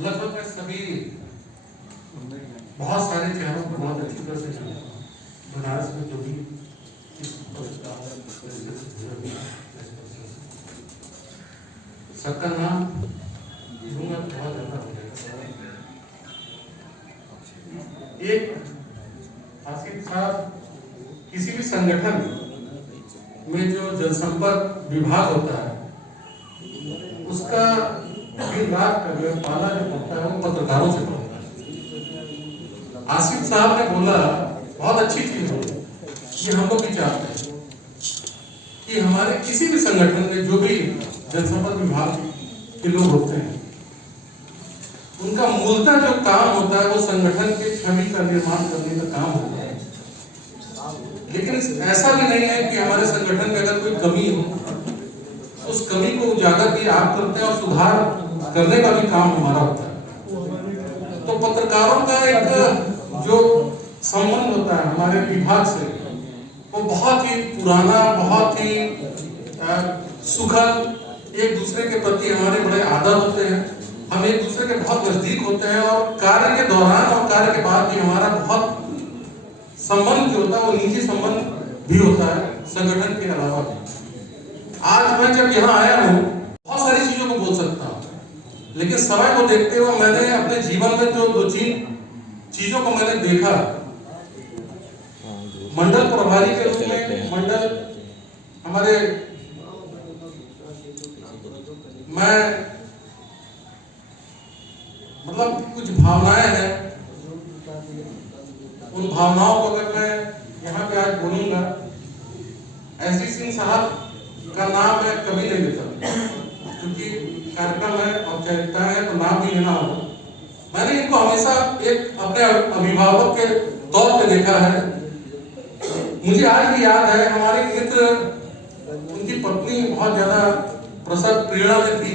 लगभग मैं सभी बहुत सारे चेहरों को बहुत अच्छी तरह से जाना बनारस में जो भी सबका नाम लूंगा तो बहुत ज्यादा हो जाएगा। एक आसिफ साहब किसी भी संगठन में जो जनसंपर्क विभाग होता है उसका दिन रात का जो पाला जो पड़ता है वो पत्रकारों से पड़ता है। आसिफ साहब ने बोला बहुत अच्छी चीज है कि हम लोग भी चाहते हैं कि हमारे किसी भी संगठन में जो भी जनसंपर्क विभाग के लोग होते हैं उनका मूलतः जो काम होता है वो संगठन के छवि का निर्माण करने का काम होता है। लेकिन ऐसा भी नहीं है कि हमारे संगठन में अगर कोई कमी हो उस कमी को उजागर भी आप करते हैं और सुधार करने का भी काम हमारा होता है। तो पत्रकारों का एक जो संबंध होता है हमारे विभाग से वो बहुत ही पुराना, बहुत ही सुखद, एक दूसरे के प्रति हमारे बड़े आदर होते हैं, हम एक दूसरे के बहुत नजदीक होते हैं और कार्य के दौरान और कार्य के बाद भी हमारा बहुत संबंध जो होता है वो निजी संबंध भी होता है संगठन के अलावा भी। आज मैं जब यहाँ आया हूँ बहुत सारी चीजों को बोल सकता हूँ, लेकिन समय को देखते हुए मैंने अपने जीवन में जो दो तीन चीजों को मैंने देखा। मंडल प्रभारी के रूप में मंडल हमारे मैं मतलब कुछ भावनाएं हैं, उन भावनाओं को अगर मैं यहाँ पे आज बोलूंगा, एसडी सिंह साहब का नाम मैं कभी नहीं लेता क्योंकि कार्यक्रम है, औपचारिकता है तो नाम भी लेना होगा। मैंने इनको हमेशा एक अपने अभिभावक के तौर पे देखा है। मुझे आज भी याद है हमारे मित्र, उनकी पत्नी बहुत ज्यादा प्रसव पीड़ा में थी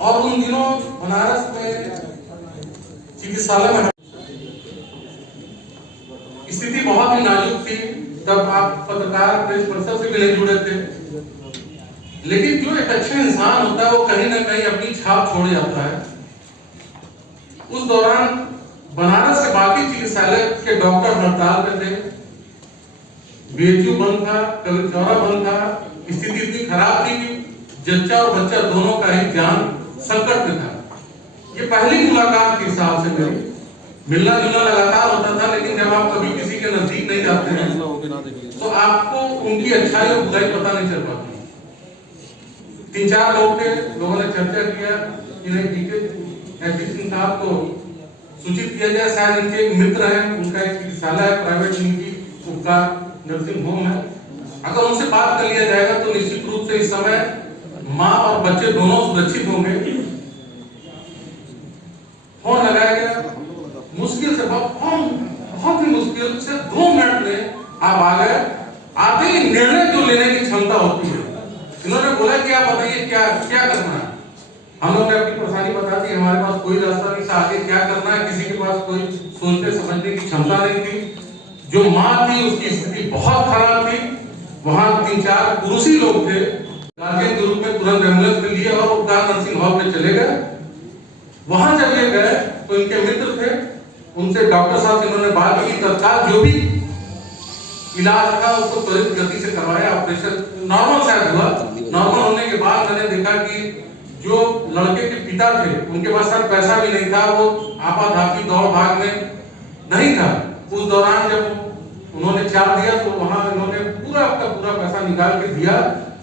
और उन दिनों बनारस में चिकित्सालय में स्थिति बहुत ही नाजुक थी। तब आप पत्रकार प्रेस परिषद से भी नहीं जुड़े थे, लेकिन जो एक अच्छा इंसान होता है वो कहीं ना कहीं अपनी छाप छोड़ जाता है। उस दौरान बनारस के बाकी चिकित्सालय के डॉक्टर हड़ताल पे थे, बीएचयू बंद था, कलचौरा बंद था, स्थिति इतनी खराब थी कि जच्चा और बच्चा दोनों का ही जान संकट में था। ये पहली मुलाकात थी साहब से मेरी, मिलना जुलना लगातार होता था, लेकिन जब आप कभी किसी के नजदीक नहीं जाते हैं तो आपको उनकी अच्छाई और बुराई पता नहीं चल पाती। 3-4 लोग थे, लोगों ने चर्चा किया इन्हें एसडी सिंह साहब को सूचित किया जाए, शायद इनके एक मित्र हैं, उनका एक चिकित्सालय है, प्राइवेट निजी उपचार नर्सिंग होम है, अगर उनसे बात कर लिया जाएगा तो निश्चित रूप से इस समय माँ और बच्चे दोनों सुरक्षित होंगे। फोन लगाया गया, मुश्किल से बहुत ही मुश्किल से 2 मिनट में आप आ गए। आते ही निर्णय जो लेने की क्षमता होती है, इन्होंने बोला कि आप बताइए क्या क्या करना है। हम लोग ने अपनी परेशानी बता दी, हमारे पास कोई रास्ता नहीं था आगे क्या करना है, किसी के पास कोई सोचने समझने की क्षमता नहीं थी। जो माँ थी उसकी स्थिति बहुत खराब थी, वहां 3-4 पुरुष ही लोग थे, गार्जियन के रूप में तुरंत एम्बुलेंस में लिए और उपचार नर्सिंग होम में चले गए। वहां जब ये गए तो इनके मित्र थे, उनसे डॉक्टर साहब से इन्होंने बात की, तत्काल जो भी इलाज था उसको त्वरित गति से करवाया, ऑपरेशन नॉर्मल शायद हुआ। नॉर्मल होने के बाद मैंने देखा कि जो लड़के के पिता थे उनके पास सर पैसा भी नहीं था, वो आपाधापी दौड़ भाग में नहीं था। उस दौरान जब उन्होंने चार्ज दिया तो वहां इन्होंने पूरा का पूरा पैसा निकाल के दिया।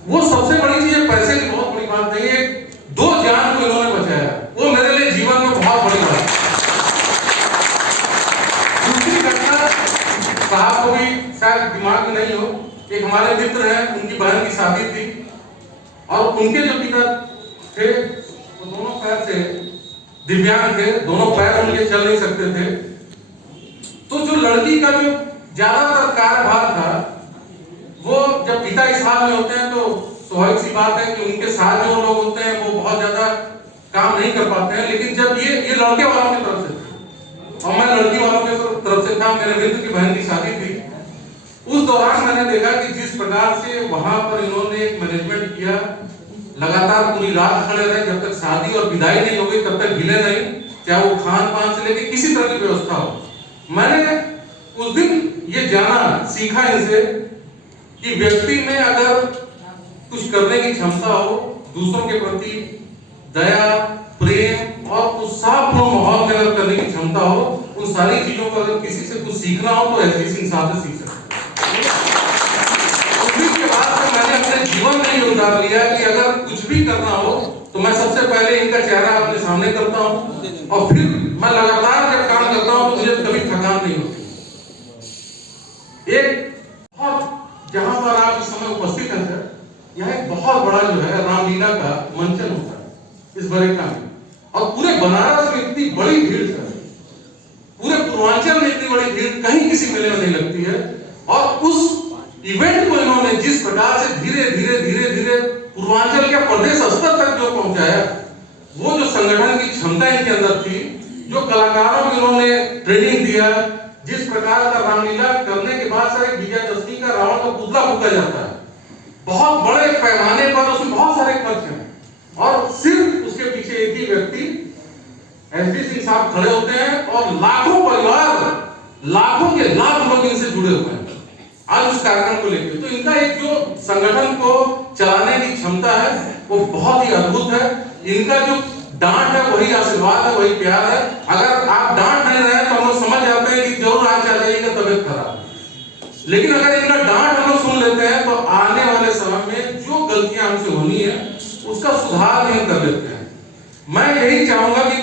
वो सबसे बड़ी चीज है, पैसे की बहुत बड़ी बात नहीं है, 2 जान को इन्होंने बचाया, वो मेरे लिए जीवन में बहुत बड़ी बात है। दूसरी घटना साहब को भी शायद दिमाग में नहीं हो, एक हमारे मित्र हैं, उनकी बहन की शादी थी और उनके जो पिता थे वो दोनों पैर से दिव्यांग थे, दोनों पैर उनके चल नहीं सकते थे। तो जो लड़की का जो ज्यादातर कार्यभार था वो जब पिता इस हाल में होते हैं तो स्वाभाविक सी बात है कि उनके साथ जो लोग होते हैं वो बहुत ज्यादा काम नहीं कर पाते हैं। लेकिन जब ये लड़के वालों की तरफ से थे और मैं लड़की वालों की तरफ से था, मेरे मित्र की बहन की शादी थी, उस दौरान मैंने देखा कि जिस प्रकार से वहां पर इन्होंने एक मैनेजमेंट किया, लगातार पूरी रात खड़े रहे, जब तक शादी और विदाई नहीं हो गई तब तक हिले नहीं, चाहे वो खान पान से लेकर किसी तरह की व्यवस्था हो। मैंने उस दिन ये जाना सीखा इनसे कि व्यक्ति में अगर कुछ करने की क्षमता हो, दूसरों के प्रति दया, प्रेम और उत्साहपूर्ण माहौल में अगर करने की क्षमता हो, उन सारी चीजों को अगर किसी से कुछ सीखना हो तो एसडी सिंह साहब से सीख सकते हैं। उसके बाद से मैंने अपने जीवन में ये उतार लिया कि अगर कुछ भी करना हो तो मैं सबसे पहले इनका चेहरा अपने सामने करता हूँ और फिर मैं लगातार जब काम करता हूँ तो मुझे कभी थकान नहीं होती। एक बहुत जहां पर आप इस समय उपस्थित हैं सर, यह एक बहुत बड़ा जो है रामलीला का मंचन होता है इस बरेका में, और पूरे बनारस में इतनी बड़ी भीड़ सर, पूरे पूर्वांचल में इतनी बड़ी भीड़ कहीं किसी मेले में नहीं लगती है। और उस इवेंट को इन्होंने जिस प्रकार से धीरे धीरे धीरे धीरे पूर्वांचल के प्रदेश स्तर तक जो पहुंचाया, वो जो संगठन की क्षमता इनके अंदर थी, जो कलाकारों को इन्होंने ट्रेनिंग दिया, जिस प्रकार का रामलीला करने के बाद सर विजयादशमी का रावण का पुतला फूका जाता है, बहुत बड़े पैमाने पर, उसमें बहुत सारे खर्च हैं, और सिर्फ उसके पीछे एक ही व्यक्ति एसडी सिंह साहब खड़े होते हैं और लाखों परिवार, लाखों के लाख लोग इनसे जुड़े हुए हैं आज उस कार्यक्रम को लेकर। तो इनका एक जो संगठन को चलाने की क्षमता है वो बहुत ही अद्भुत है। इनका जो डांट है वही आशीर्वाद है, वही प्यार है। अगर आप डांट नहीं रहे तो हम लोग समझ जाते हैं कि जरूर आज चल जाएगी तबियत खराब, लेकिन अगर इनका डांट हम लोग सुन लेते हैं तो आने वाले समय में जो गलतियां हमसे होनी है उसका सुधार भी हम कर लेते हैं। मैं यही चाहूंगा कि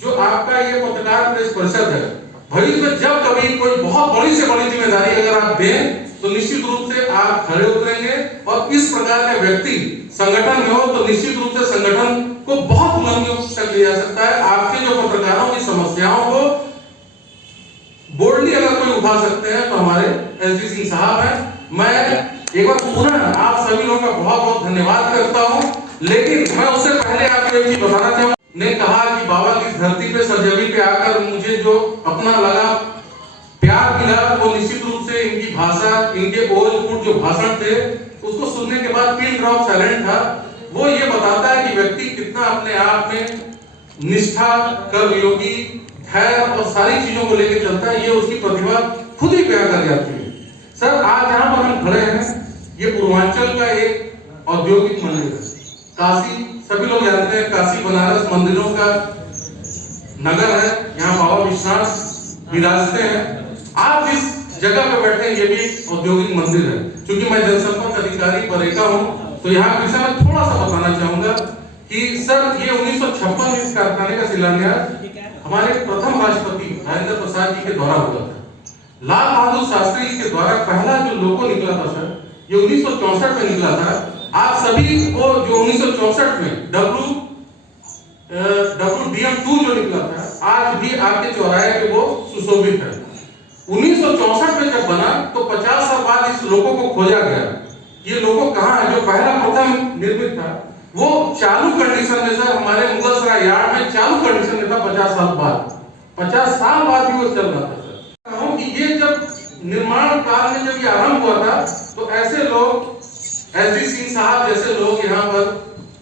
जो आपका ये पत्रकार प्रेस परिषद है, भविष्य में जब कभी कोई बहुत बड़ी से बड़ी जिम्मेदारी अगर आप दें तो निश्चित रूप से आप खड़े उतरेंगे, और इस प्रकार के व्यक्ति संगठन में हो तो निश्चित रूप से संगठन को बहुत बुलंदियों तक ले जा सकता है। आपके जो पत्रकारों की समस्याओं को बोल्डली अगर कोई उठा सकते हैं तो हमारे एसडी सिंह साहब हैं। मैं एक बार पुनः आप सभी लोगों का बहुत बहुत धन्यवाद करता हूं, लेकिन मैं उससे पहले आपको एक चीज बताना चाहूंगा। ने कहा कि बाबा की धरती पे सरजमी पे आकर मुझे जो अपना लगा प्यार मिला वो निश्चित रूप से इनकी भाषा, इनके ओज जो भाषण थे उसको सुनने के बाद पिन ड्रॉप साइलेंट था। वो ये बताता है कि व्यक्ति कितना अपने आप में निष्ठा, कर्मयोगी, धैर्य और सारी चीजों को लेकर चलता है। ये उसकी प्रतिभा खुद ही बयां कर जाती है। सर आज जहां पर हम खड़े हैं ये पूर्वांचल का एक औद्योगिक मंदिर है। काशी, सभी लोग जानते हैं काशी बनारस मंदिरों का नगर है, यहाँ बाबा विश्वनाथ विराजते हैं। आप जिस जगह पे बैठे हैं ये भी औद्योगिक मंदिर है। क्योंकि मैं जनसंपर्क अधिकारी बरेका हूँ तो यहाँ के विषय में थोड़ा सा बताना चाहूंगा कि सर ये 1956 में इस कारखाने का शिलान्यास हमारे प्रथम राष्ट्रपति राजेंद्र प्रसाद जी के द्वारा हुआ था। लाल बहादुर शास्त्री जी के द्वारा पहला जो लोगो निकला था सर ये 1964 में निकला था। आप सभी को जो 1964 में WDM2 जो निकला था आज भी आपके चौराहे पे वो सुशोभित है। 1964 में जब बना तो 50 साल बाद इस लोगो को खोजा गया। ये लोगो कहाँ है? जो पहला प्रथम निर्मित था वो चालू कंडीशन में सर हमारे मुगल सराय यार्ड में चालू कंडीशन में था। 50 साल बाद, 50 साल बाद भी वो चल रहा था सर। कहूं कि ये जब निर्माण काल में जब ये आरंभ हुआ था तो ऐसे लोग एसडी सिंह साहब जैसे लोग यहाँ पर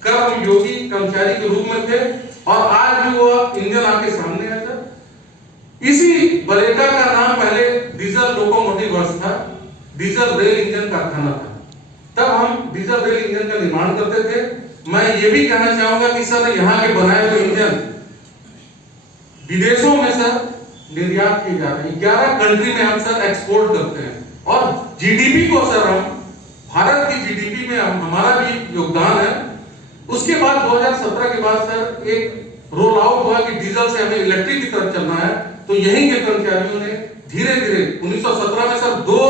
कर्म योगी कर्मचारी के रूप में थे, और आज भी वो इंजन आपके सामने है सर। इसी बरेका का नाम पहले डीजल लोकोमोटिव वर्क्स था, डीजल रेल इंजन कारखाना था। तब हम डीजल रेल इंजन का निर्माण करते थे। मैं ये भी कहना चाहूंगा कि सर यहाँ के बनाए हुए इंजन विदेशों में सर निर्यात किए जा रहे हैं। 11 कंट्री में हम सर एक्सपोर्ट करते हैं, और जीडीपी को सर हम भारत की जीडीपी में हमारा भी योगदान है। उसके बाद 2017 के बाद सर एक रोल आउट हुआ कि डीजल से हमें इलेक्ट्रिक की तरफ चलना है, तो यहीं के कर्मचारियों ने धीरे धीरे 1917 में सर 2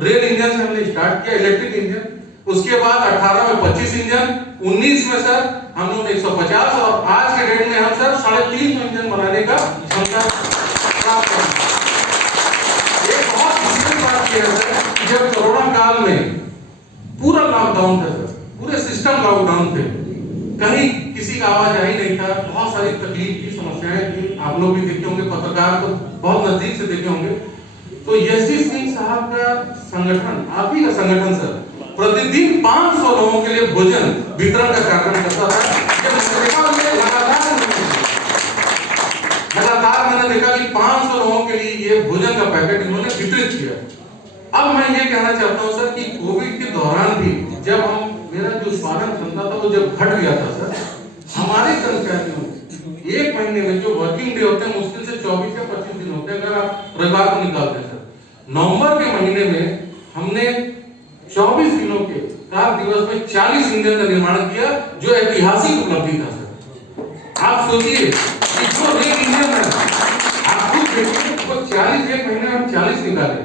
रेल इंजन से हमने स्टार्ट किया इलेक्ट्रिक इंजन। उसके बाद 18 में 25 इंजन, 19 में सर हम लोग 150, और आज के डेट में हम सर 350 इंजन बनाने का क्षमता प्राप्त कर। एक बहुत विशेष बात यह है कि जब कोरोना काल में पूरा लॉकडाउन था सर, पूरे सिस्टम लॉकडाउन थे, कहीं किसी का आवाज आ ही नहीं था, बहुत सारी तकलीफ की समस्याएं थी। आप लोग भी देखे होंगे, पत्रकार को बहुत नजदीक से देखे होंगे। तो एसडी सिंह साहब का संगठन, आप ही का संगठन सर प्रतिदिन 500 लोगों के लिए भोजन वितरण का कार्यक्रम करता था। लगातार मैंने देखा कि 500 लोगों के लिए ये भोजन का पैकेट इन्होंने वितरित किया। अब मैं ये कहना चाहता हूं सर कि कोविड के दौरान भी जब हम मेरा जो उत्पादन क्षमता था वो जब घट गया था सर, हमारे कर्मचारियों एक महीने में जो वर्किंग डे होते हैं मुश्किल से 24 या 25 दिन होते हैं, अगर आप रविवार को निकालते हैं सर, नवंबर के महीने में हमने 24 दिनों के कार्य दिवस में 40 इंजन का निर्माण किया, जो ऐतिहासिक उपलब्धि था सर। आप सोचिए कि जो एक इंजन है, आप खुद देखिए, वो 40 एक महीने में हम 40 निकाले।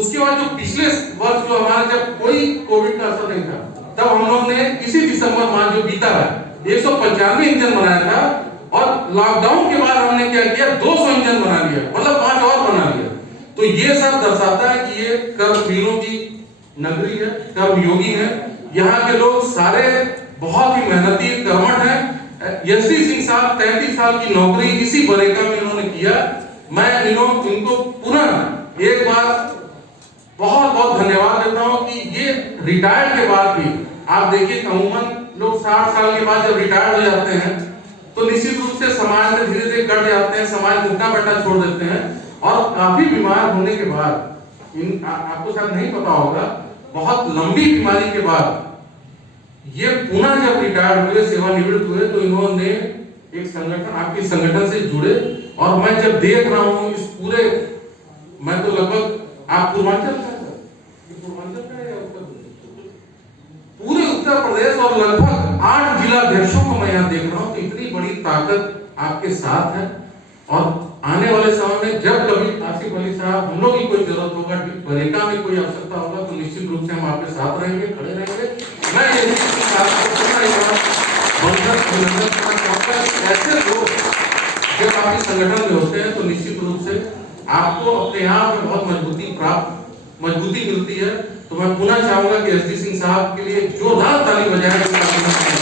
उसके बाद जो पिछले वर्ष जो हमारे जब कोई कोविड का असर नहीं था, तब हम लोग ने इसी दिसंबर माह जो बीता है 195 इंजन बनाया था, और लॉकडाउन के बाद हमने क्या किया 200 इंजन बना लिया, मतलब 5 और बना लिया। तो ये सब दर्शाता है कि ये कर्मवीरों की नगरी है, कर्मयोगी है। यहाँ के लोग सारे बहुत ही मेहनती कर्मठ हैं। यशवी सिंह साहब 33 साल की नौकरी इसी बरेका में इन्होंने किया। मैं इनको पुनः एक बार बहुत बहुत धन्यवाद देता हूं कि ये रिटायर्ड के बाद भी, आप देखिए अमूमन लोग 60 साल के बाद जब रिटायर्ड हो जाते हैं तो निश्चित रूप से समाज में धीरे धीरे कट जाते हैं, समाज उठना बैठना छोड़ देते हैं, और काफी बीमार होने के बाद आपको शायद नहीं पता होगा, बहुत लंबी बीमारी के बाद ये पुनः जब रिटायर्ड हुए, सेवानिवृत्त हुए, तो इन्होंने एक संगठन, आपके संगठन से जुड़े। और मैं जब देख रहा हूं इस पूरे, मैं तो लगभग, आप पूर्वांचल का पूरे उत्तर प्रदेश और लगभग 8 जिला अध्यक्षों को मैं यहाँ देख रहा हूँ, तो इतनी बड़ी ताकत आपके साथ है। और आने वाले समय में जब कभी आसिफ अली साहब हम लोग की कोई जरूरत होगा, बरेका में कोई आवश्यकता होगा, तो निश्चित रूप से हम आपके साथ रहेंगे, खड़े रहेंगे। मैं ऐसे लोग जब आपके संगठन में होते हैं तो निश्चित रूप से आपको अपने आप में बहुत मजबूती मिलती है। तो मैं पुनः चाहूंगा कि एसडी सिंह साहब के लिए जोरदार ताली बजाएं।